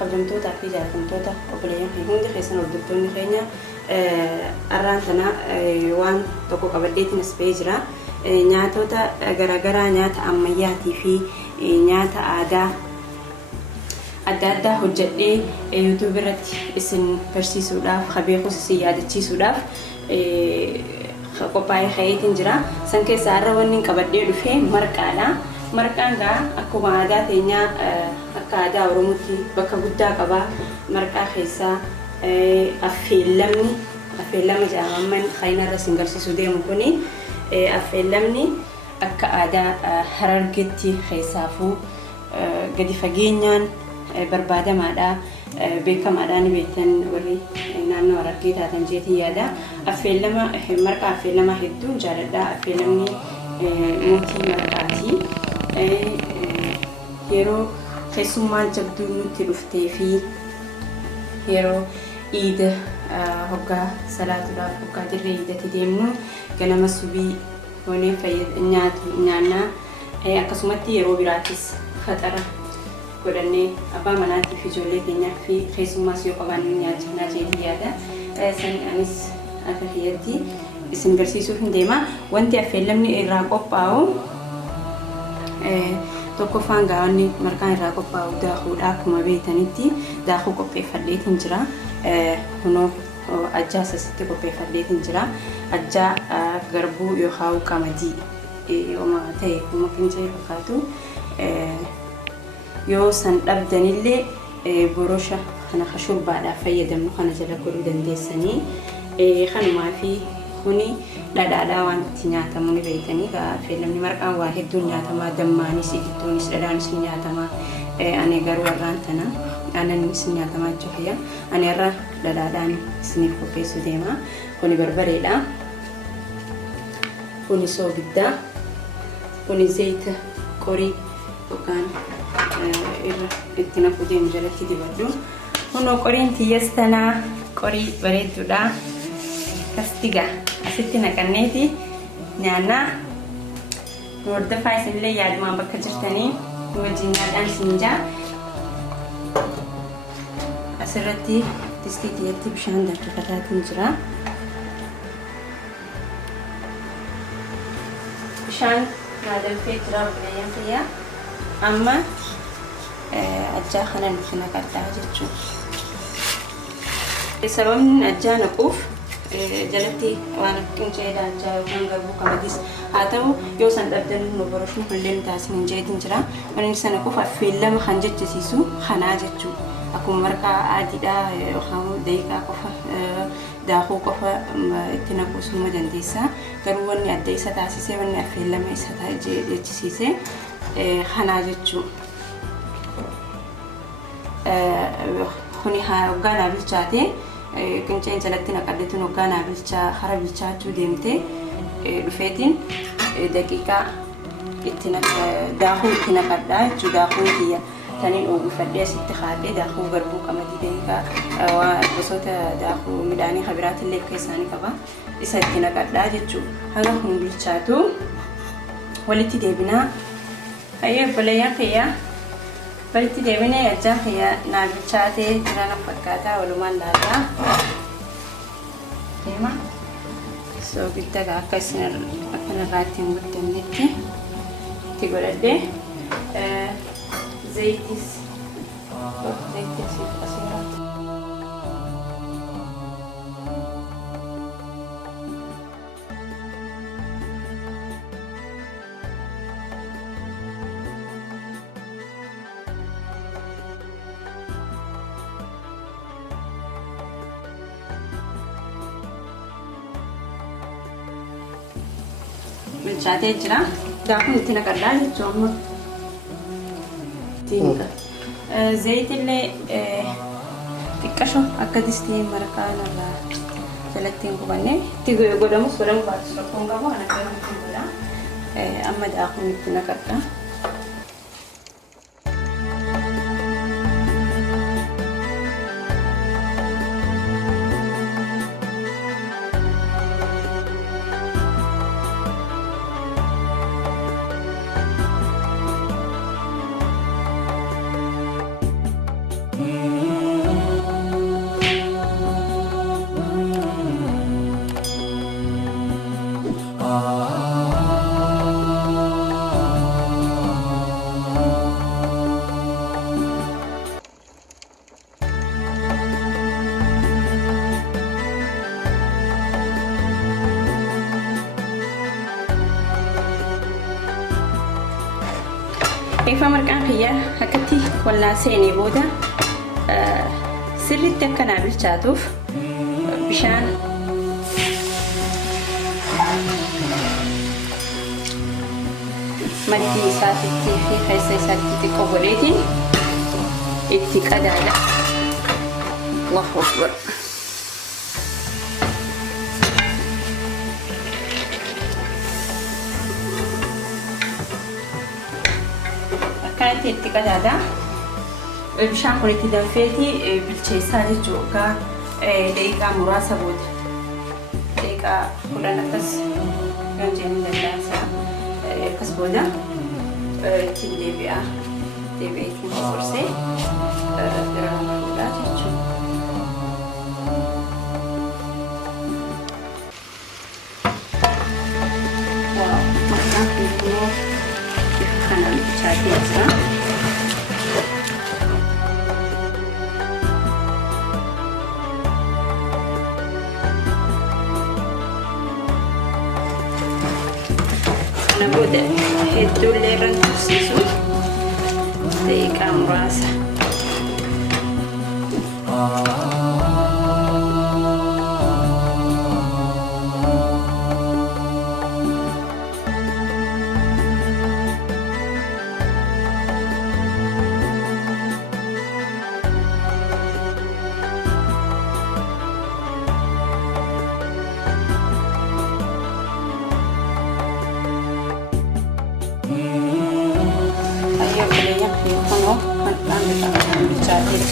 خدمتوتا في جاتمتوتا وبليان في هندي خيسن ودكتورني خينا أرانتنا وان تكو قبلتي نسبيجرا نياتوتا غرغرا نيات أمياتي في نيات عادا أدادا هجدي يوتيوب رت اسم برسيسو داف خبيخو سيادة تشيسو داف قبائي خيتين جرا سنكي سارة ونين قبلتي رفي مرقانا مرقان غا أكو عادا تينيا أكا عادا ورموتي بكا بودا قبا مرقا خيسا أفيلمني جامن خينا رسنجر سودي مكوني أفيلمني أكا عادا هررجتي خيسافو قدي فجينيان بربادة مادا بيكا ماداني بيتن وري نانو ورقي تاتن جيتي يادا أفيلما مرقا أفيلما هدو جاردا أفيلمني موتي مرقاتي يرو خيسومان جبدو نوتي رفتي في يرو إيد هوكا صلاة الله هوكا دري إيد تديمو كلام سبي هوني فيد نانا أكسمتي يرو براتس خطرة كورني أبا مناتي في جولة كنيا في خيسوما سيو قباني ناجي هيادا سن أنيس أفهيتي اسم برسيسو هندما وانتي أفلمني إراقو باو tokko fangaani markaan irraa qophaa'u daakuudha akkuma beekanitti daakuu qopheeffadheetiin jira huno ajjaa sasitti qopheeffadheetiin jira ajjaa garbuu yookaan qamadii yooma ta'e kuma kincee fakkaatu yoo san dhabdanillee borosha kana shurbaadhaaf fayyadamnu kana jala godhuu dandeessanii kanumaa fi kuni dhadhaadhaa wanti nyaatamu ni beekanii feelamni marqaan waa hedduun nyaatamaa dammaanis itittuunis dhadhaanis ni nyaatamaa ani garuu warraan tana aananis ni nyaatamaa jechuudha ani irra dhadhaadhaan isiniif qopheessuu deema kuni barbareedha kuni soogiddaa kuni zayita qorii yookaan irra itti naquu deemu jalatti dibadhu kunoo qoriin tiyyaas tanaa qorii bareedduudha kastiga asitti naqanneeti nyaanna hordofaa isinillee yaadumaan bakka jirtanii wajjin nyaadhaan isinjaa asirratti distii tiyyatti bishaan danfifataatiin jira bishaan naadalfee jira buleeyyan fayyaa amma ajjaa kanan itti naqadhaa jechuudha sababni ajjaa naquuf jalatti waan qincee daachaa yookaan garbuu qamadis haa ta'u yoo san dhabdan nu boroshuun hulleen taasisan hin jeetin jira wanni sana qofa affeellama kan jechisiisu kanaa jechuudha akkuma marqaa adiidhaa yookaan daqiiqaa qofa daakuu qofa itti naquus numa dandeessa garuu wanni adda isa taasisee wanni affeellama isa jechisiisee kanaa jechuudha kuni hoggaanaa bilchaatee qinceen jalatti naqadheetu hoggaanaa bilchaa hara bilchaachuu deemtee dhufeetiin daqiiqaa itti daakuu itti naqadhaa jechuudha daakuu kiyya taniin oogufadhee asitti kaadhee daakuu garbuu qamadii daqiiqaa gosoota daakuu midhaanii habiraatillee akka isaanii qaba isa itti naqadhaa jechuudha hanga kun bilchaatu walitti deebinaa hayyee obboleeyyan kiyyaa walitti deebinee ajjaa kiyyaa naa bilchaatee jiraan fakkaataa walumaan laalaa deema soogidda akka isin akkanarraa ittiin guddannetti itti godhadhee zayitis asirratti bilchaatee jira daakuun itti naqadhaa jechuudha amma zayitillee xiqqasho akka distii marqaa narraa jalatti hin qubanne itti godhamus godhamu baatu rakkoon qabu ana garuu itti godha amma daakuun itti naqadhaa Egaa marqaan kiyyaa akkatti walnaa seenee booda sirriitti akka naa bilchaatuuf bishaan maddii isaatiitti fi keessa isaatti xiqqoo godheetiin itti qadaada. Allahu Akbar. Akkanatti itti qadaada. Bishaan kun itti danfeeti bilcheessaa jechuudha. Daqiiqaa muraasa booda. Daqiiqaa 10 akkas yoo jennu danda'a. Akkas booda ittiin deebi'ee ittiin qorsee bira fuudhaa jechuudha. Marqaan kun immoo bifa kanaan bilchaatee jira. Namoota hedduullee irraan tursiisu daqiiqaa muraasa.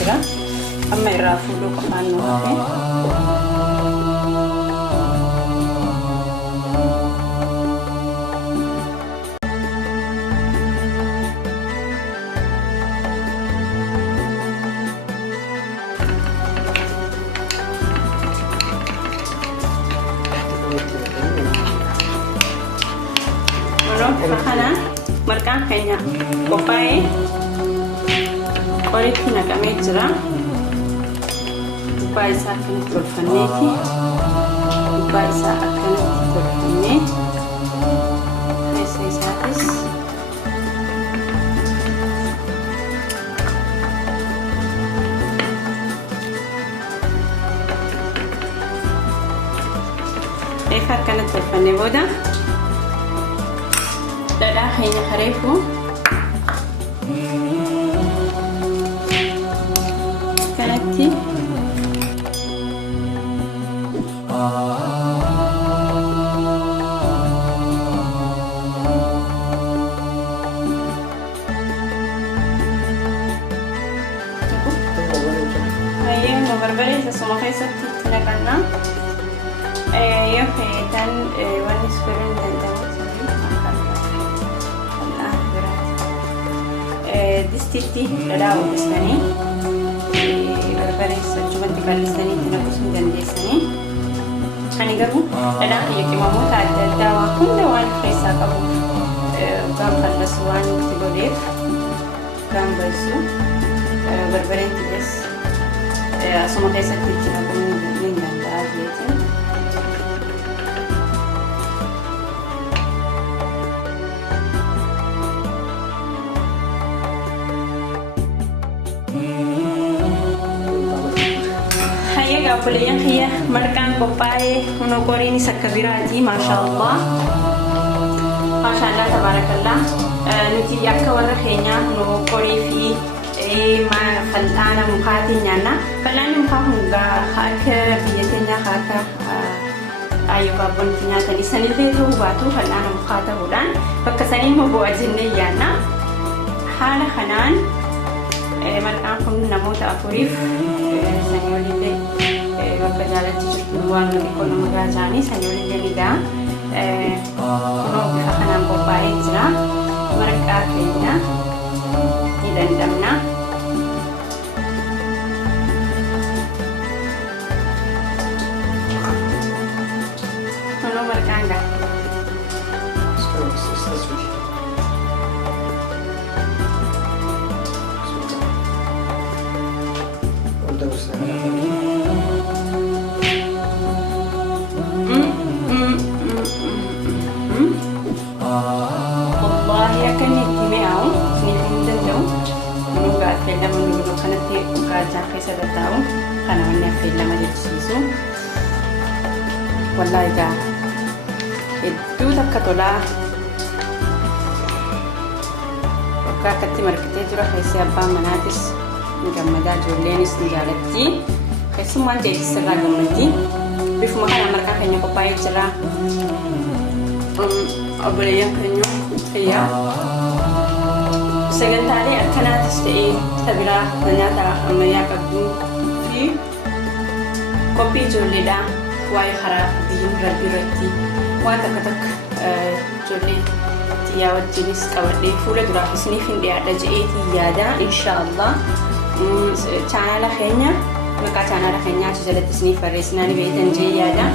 Jira amma irraa fuudhuu qofaan nu hafe. Kana marqaan keenya qophaa'ee qoritti naqamee jira. Gubbaa isaa akkanatti tolfanneeti. Gubbaa isaa akkanatti tolfannee keessa isaatis eega akkanatti tolfannee booda dhadhaa keenya hareefu kanatti barbaree sasuma keessatti itti naqannaa. Yoo feetan wanni iskuuliin danda'u distitti dhadhaa uwwisanii barbaree achumatti bal'isanii itti naquu hin dandeessanii. Ani garuu dhadhaa fayyadamoota adda addaa waan hunda waan keessaa qabuuf waan fallasu waan itti godheef waan baay'isu barbareen tiyas asuma keessatti itti naquu hin danda'a jechuudha. Kuliah ya marqaan qophaa'ee kunoo qoriinis akka biraati maashaallah maashaallah tabarakallah. Nuti akka warra keenyaa kunoo qorii fi fal'aana mukaatiin nyaanna. Fal'aanni mukaa hundaa akka biyya keenyaa akka ayyuu baabboonni nyaatan isanillee ta'uu baatu fal'aana mukaa ta'uudhaan bakka sanii immoo bu'aa jennee yaanna. Haala kanaan marqaan kun namoota afuriif sanii olillee bakka jaalatti jirtu waan xiqqoo nama gaajaanii sanii olillee ligaa kunoo bifa kanaan qophaa'ee jira. Marqaa keenya ni dandamna. Kunoo marqaan gaa wallahi akan itti mi'aawu armaajaa keessa taa'u kana wanni affeen lama jechisiisu wallaahi egaa hedduu takka tolaa waggaa akkatti marqitee jira keessi abbaan manaatis ni gammadaa ijoolleenis ni jaalatti keessummaan jeetis irraa gammaddi bifuma kana marqaa keenya qophaa'ee jira obboleeyyan keenya xiyyaa sagantaalee akkanaatis ta'ee tabiraa nyaata ammayyaa qabdu fi qophii ijoolleedhaa waa'ee karaa biyyiin rabbii irratti waan takka ijoollee xiyyaa wajjinis qabadhee fuula duraaf isiniif hin dhiyaadha je'eetii yaada inshaallah chaanaala keenya maqaa chaanaala keenyaa jalatti isiniif barreessinaan beektan jee yaada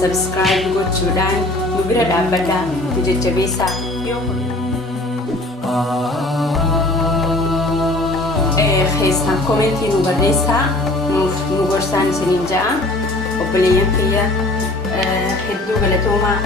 sabskiraayib gochuudhaan nu bira dhaabbadhaa nu jajjabeessaa yoo keessan komentii nu barreessaa nu gorsaan isiniin ja'a obboleeyyan kiyya hedduu galatoomaa